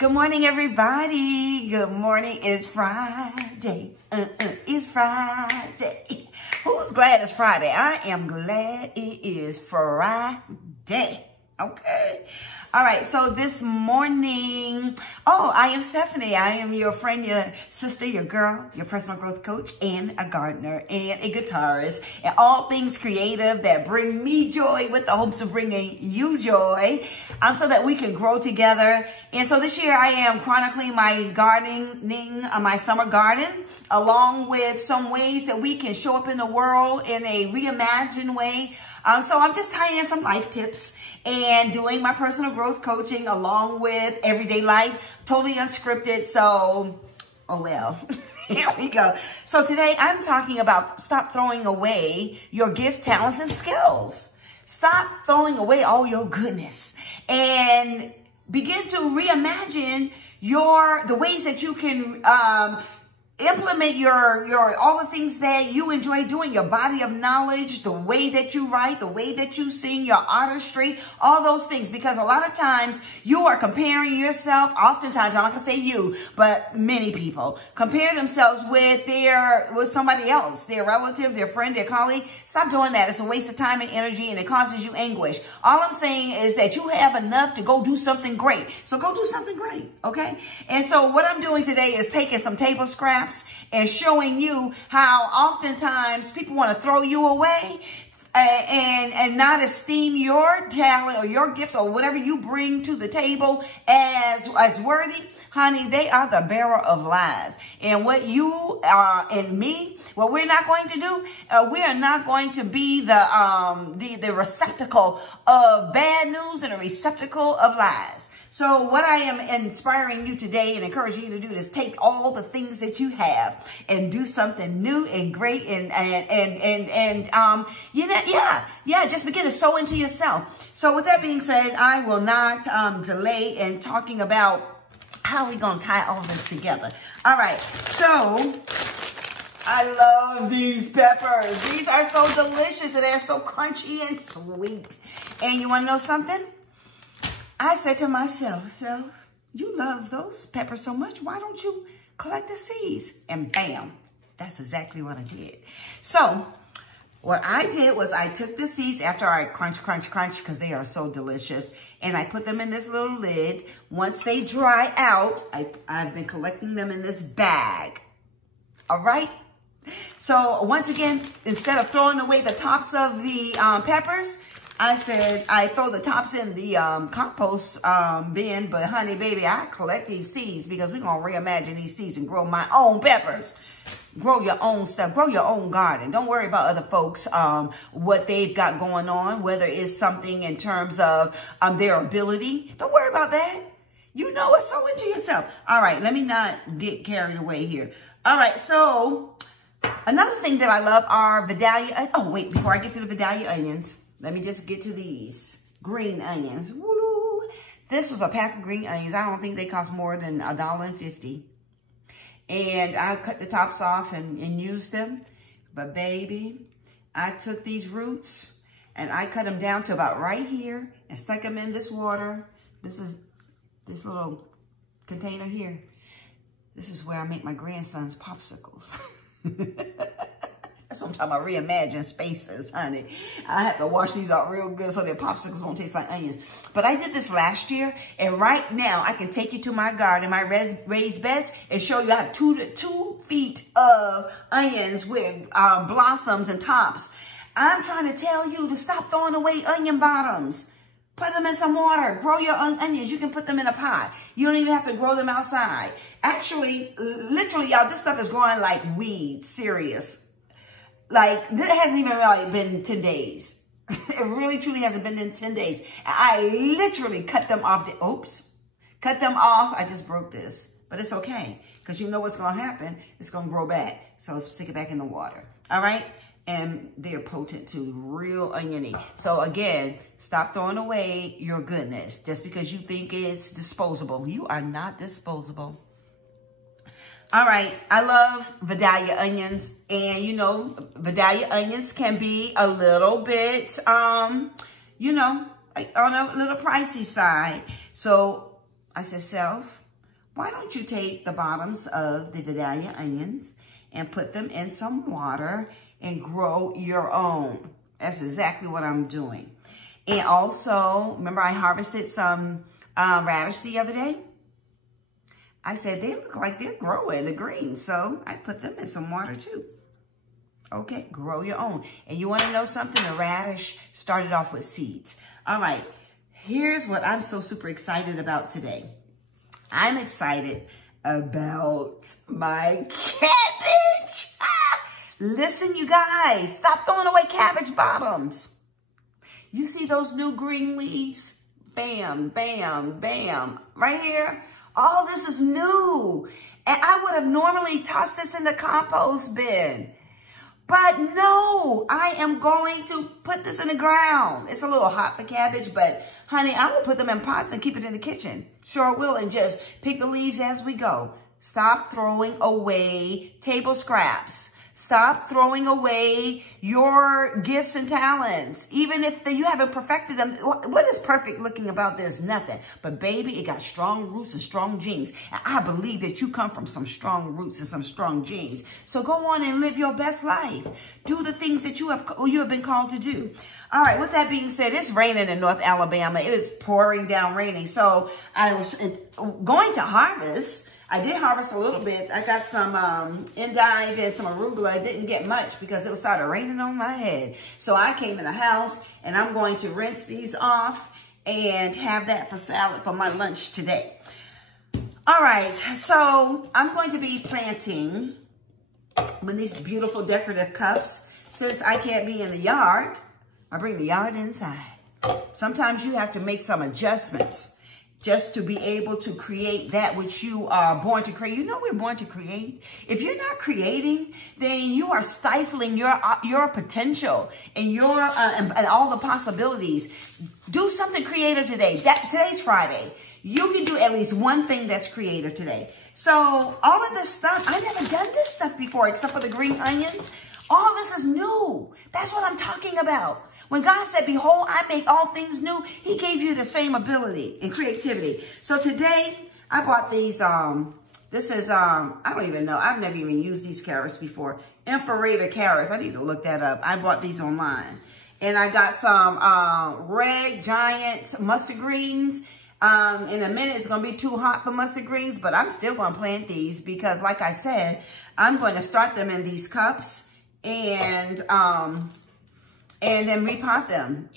Good morning, everybody. Good morning. It's Friday. It's Friday. Who's glad it's Friday? I am glad it is Friday. Okay. All right. So this morning, I am Stephanie. I am your friend, your sister, your girl, your personal growth coach, and a gardener, and a guitarist, and all things creative that bring me joy with the hopes of bringing you joy, so that we can grow together. And so this year I am chronicling my gardening, my summer garden, along with some ways that we can show up in the world in a reimagined way. So I'm just tying in some life tips and doing my personal growth coaching along with everyday life, totally unscripted. So, oh well, here we go. So today I'm talking about stop throwing away your gifts, talents, and skills. Stop throwing away all your goodness and begin to reimagine the ways that you can, implement all the things that you enjoy doing, your body of knowledge, the way that you write, the way that you sing, your artistry, all those things. Because a lot of times you are comparing yourself, oftentimes, I'm not gonna say you, but many people compare themselves with somebody else, their relative, their friend, their colleague. Stop doing that. It's a waste of time and energy, and it causes you anguish. All I'm saying is that you have enough to go do something great. So go do something great, okay? And so what I'm doing today is taking some table scraps and showing you how oftentimes people want to throw you away and not esteem your talent or your gifts or whatever you bring to the table as worthy. Honey, they are the bearer of lies. And what you and me, what we're not going to do, we are not going to be the receptacle of bad news and a receptacle of lies. So what I am inspiring you today and encouraging you to do is take all the things that you have and do something new and great just begin to sow into yourself. So with that being said, I will not delay in talking about how we're going to tie all this together. All right. So I love these peppers. These are so delicious and they're so crunchy and sweet. And you want to know something? I said to myself, you love those peppers so much, why don't you collect the seeds? And bam, that's exactly what I did. So what I did was I took the seeds after I crunch, because they are so delicious, and I put them in this little lid. Once they dry out, I've been collecting them in this bag. All right? So once again, instead of throwing away the tops of the peppers, I said I throw the tops in the compost bin, but honey, baby, I collect these seeds because we're going to reimagine these seeds and grow my own peppers. Grow your own stuff. Grow your own garden. Don't worry about other folks, what they've got going on, whether it's something in terms of their ability. Don't worry about that. You know it, sow into yourself. All right, let me not get carried away here. All right, so another thing that I love are Vidalia. Oh, wait, before I get to the Vidalia onions, let me just get to these green onions. Woo! This was a pack of green onions. I don't think they cost more than $1.50. And I cut the tops off and used them. But baby, I took these roots and I cut them down to about right here and stuck them in this water. This is this little container here. This is where I make my grandson's popsicles. That's what I'm talking about, reimagine spaces, honey. I have to wash these out real good so their popsicles won't taste like onions. But I did this last year, and right now I can take you to my garden, my raised beds, and show you I have 2 feet of onions with blossoms and tops. I'm trying to tell you to stop throwing away onion bottoms. Put them in some water. Grow your own onions. You can put them in a pot. You don't even have to grow them outside. Actually, literally, y'all, this stuff is growing like weeds, serious. Like, this hasn't even really been 10 days. It really, truly hasn't been in 10 days. I literally cut them off. Cut them off. I just broke this. But it's okay. Because you know what's going to happen. It's going to grow back. So stick it back in the water. All right? And they're potent too. Real oniony. So again, stop throwing away your goodness. Just because you think it's disposable. You are not disposable. All right, I love Vidalia onions, and you know, Vidalia onions can be a little bit, you know, on a little pricey side. So I said, self, why don't you take the bottoms of the Vidalia onions and put them in some water and grow your own. That's exactly what I'm doing. And also, remember I harvested some radish the other day? I said, they look like they're growing, the greens. So I put them in some water too. Okay, grow your own. And you want to know something? The radish started off with seeds. All right, here's what I'm so super excited about today. I'm excited about my cabbage. Listen, you guys, stop throwing away cabbage bottoms. You see those new green leaves? Bam, bam, bam, right here. All this is new. And I would have normally tossed this in the compost bin. But no, I am going to put this in the ground. It's a little hot for cabbage, but honey, I will put them in pots and keep it in the kitchen. Sure will, and just pick the leaves as we go. Stop throwing away table scraps. Stop throwing away your gifts and talents. Even if you haven't perfected them. What is perfect looking about this? Nothing. But baby, it got strong roots and strong genes. And I believe that you come from some strong roots and some strong genes. So go on and live your best life. Do the things that you have been called to do. All right, with that being said, it's raining in North Alabama. It is pouring down raining. So I was going to harvest. I did harvest a little bit. I got some endive and some arugula. I didn't get much because it started raining on my head. So I came in the house and I'm going to rinse these off and have that for salad for my lunch today. All right, so I'm going to be planting with these beautiful decorative cups. Since I can't be in the yard, I bring the yard inside. Sometimes you have to make some adjustments just to be able to create that which you are born to create. You know we're born to create. If you're not creating, then you are stifling your potential and your and all the possibilities. Do something creative today. Today's Friday. You can do at least one thing that's creative today. So all of this stuff, I've never done this stuff before except for the green onions. All this is new. That's what I'm talking about. When God said, behold, I make all things new, he gave you the same ability and creativity. So today, I bought these, this is, I don't even know. I've never even used these carrots before. Infrared carrots. I need to look that up. I bought these online. And I got some red giant mustard greens. In a minute, it's going to be too hot for mustard greens, but I'm still going to plant these because, like I said, I'm going to start them in these cups and then repot them.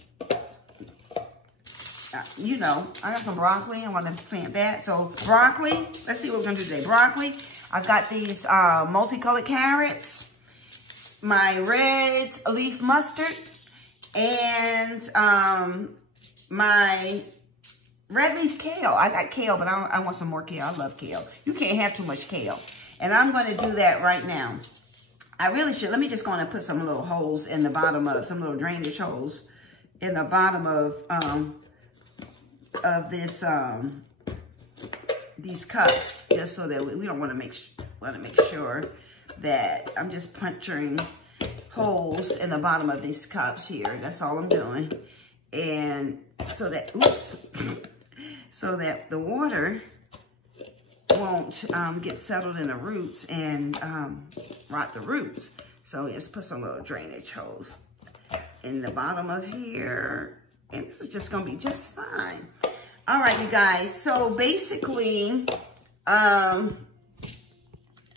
You know, I got some broccoli. I want to plant that. So broccoli, let's see what we're going to do today. Broccoli, I've got these multicolored carrots, my red leaf mustard, and my red leaf kale. I got kale, but I want some more kale. I love kale. You can't have too much kale. And I'm going to do that right now. I really should. Let me just go and put some little holes in the bottom of, some little drainage holes in the bottom of this, these cups, just so that we don't want to make sure that I'm just puncturing holes in the bottom of these cups here. That's all I'm doing. And so that, oops, so that the water won't get settled in the roots and rot the roots. So just put some little drainage holes in the bottom of here. And this is just gonna be just fine. All right, you guys. So basically, let's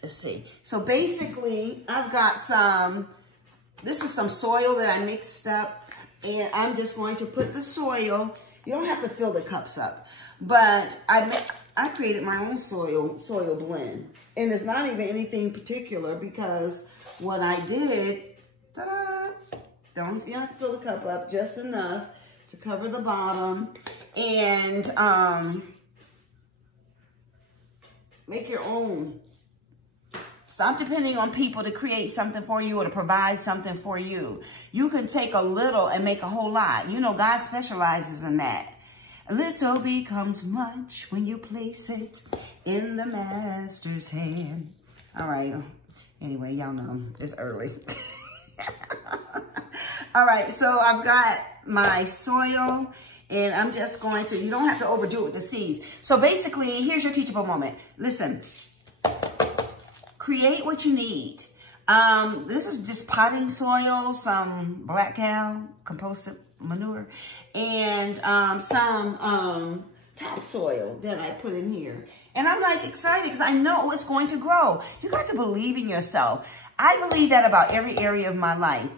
see. So basically, I've got some, this is some soil that I mixed up. And I'm just going to put the soil. You don't have to fill the cups up. But I created my own soil blend. And it's not even anything particular because what I did, ta-da, you have to fill the cup up just enough to cover the bottom. And make your own. Stop depending on people to create something for you or to provide something for you. You can take a little and make a whole lot. You know, God specializes in that. A little becomes much when you place it in the master's hand. All right. Anyway, y'all know it's early. All right. So I've got my soil And I'm just going to, you don't have to overdo it with the seeds. So basically, here's your teachable moment. Listen, create what you need. This is just potting soil, some black cow, composted manure, and some topsoil that I put in here. And I'm like excited because I know it's going to grow. You got to believe in yourself. I believe that about every area of my life.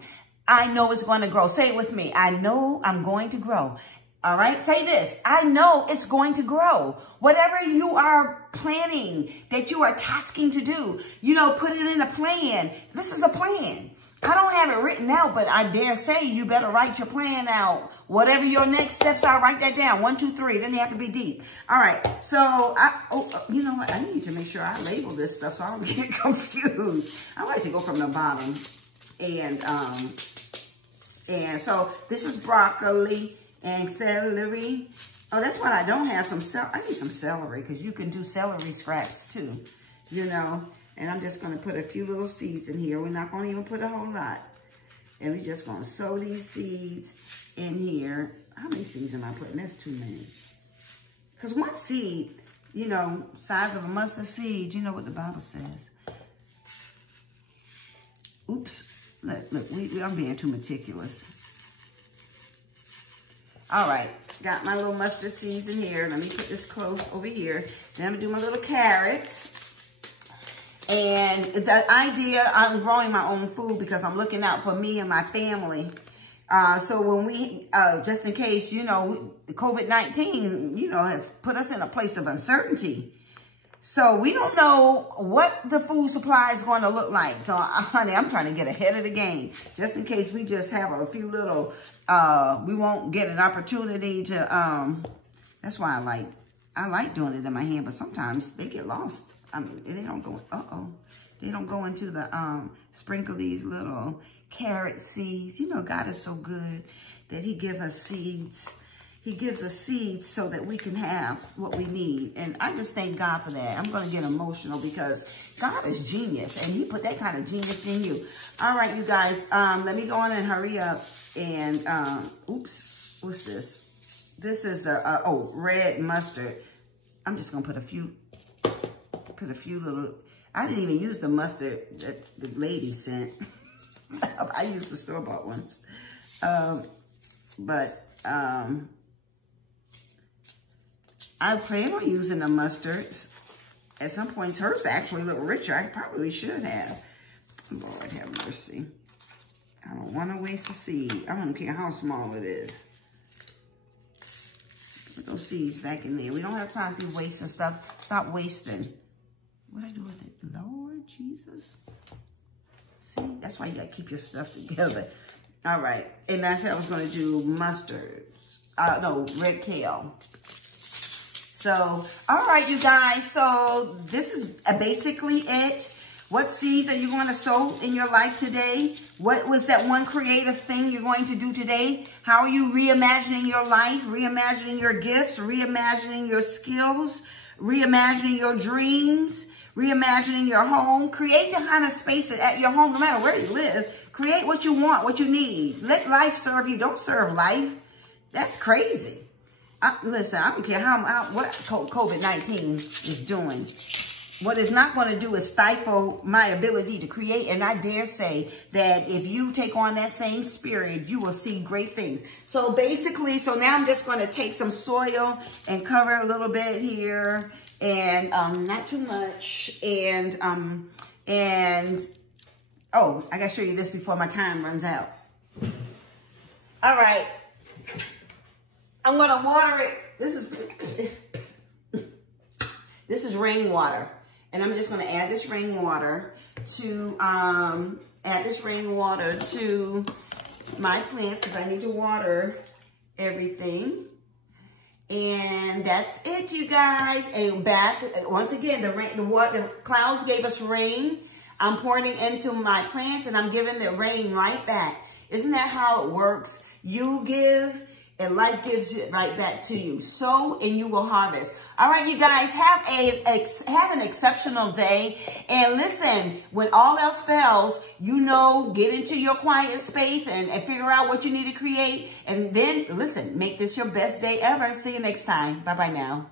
I know it's going to grow. Say it with me. I know I'm going to grow. All right. Say this. I know it's going to grow. Whatever you are planning, that you are tasking to do, you know, put it in a plan. This is a plan. I don't have it written out, but I dare say you better write your plan out. Whatever your next steps are, write that down. 1, 2, 3. Then you have to be deep. All right. So, you know what? I need to make sure I label this stuff so I don't get confused. I like to go from the bottom. And so this is broccoli and celery. Oh, that's what I don't have. I need some celery because you can do celery scraps too, you know. And I'm just going to put a few little seeds in here. We're not going to even put a whole lot. And we're just going to sow these seeds in here. How many seeds am I putting? That's too many. Because one seed, you know, size of a mustard seed, you know what the Bible says. Oops. Look, I'm being too meticulous. All right. Got my little mustard seeds in here. Let me put this close over here. Then I'm going to do my little carrots. And the idea, I'm growing my own food because I'm looking out for me and my family. So when we, just in case, you know, COVID-19, you know, has put us in a place of uncertainty. So we don't know what the food supply is going to look like. So, honey, I'm trying to get ahead of the game. Just in case we just have a few little, we won't get an opportunity to, that's why I like doing it in my hand, but sometimes they get lost. I mean, they don't go, they don't go into the, sprinkle these little carrot seeds. You know, God is so good that he gives us seeds. He gives us seeds so that we can have what we need. And I just thank God for that. I'm going to get emotional because God is genius and he put that kind of genius in you. All right, you guys, let me go on and hurry up. And, oops, what's this? This is the, red mustard. I'm just going to put a few little, I didn't even use the mustard that the lady sent. I used the store-bought ones. I plan on using the mustards. At some point, hers actually look richer. I probably should have. Lord have mercy. I don't want to waste a seed. I don't care how small it is. Put those seeds back in there. We don't have time to be wasting stuff. Stop wasting. What I do with it? Lord Jesus. See, that's why you got to keep your stuff together. All right. And that's how I was going to do mustard. No, red kale. So, all right, you guys. So this is basically it. What seeds are you going to sow in your life today? What was that one creative thing you're going to do today? How are you reimagining your life, reimagining your gifts, reimagining your skills, reimagining your dreams, reimagining your home? Create the kind of space at your home, no matter where you live. Create what you want, what you need. Let life serve you. Don't serve life. That's crazy. Listen, I don't care what COVID-19 is doing. What it's not going to do is stifle my ability to create. And I dare say that if you take on that same spirit, you will see great things. So basically, so now I'm just going to take some soil and cover a little bit here. And not too much. And oh, I got to show you this before my time runs out. All right. I'm going to water it. This is rainwater. And I'm just going to add this rainwater to my plants because I need to water everything. And that's it, you guys. And back once again, the clouds gave us rain. I'm pouring it into my plants and I'm giving the rain right back. Isn't that how it works? You give and life gives it right back to you. Sow and you will harvest. All right, you guys, have an exceptional day. And listen, when all else fails, get into your quiet space and figure out what you need to create. And then, listen, make this your best day ever. See you next time. Bye-bye now.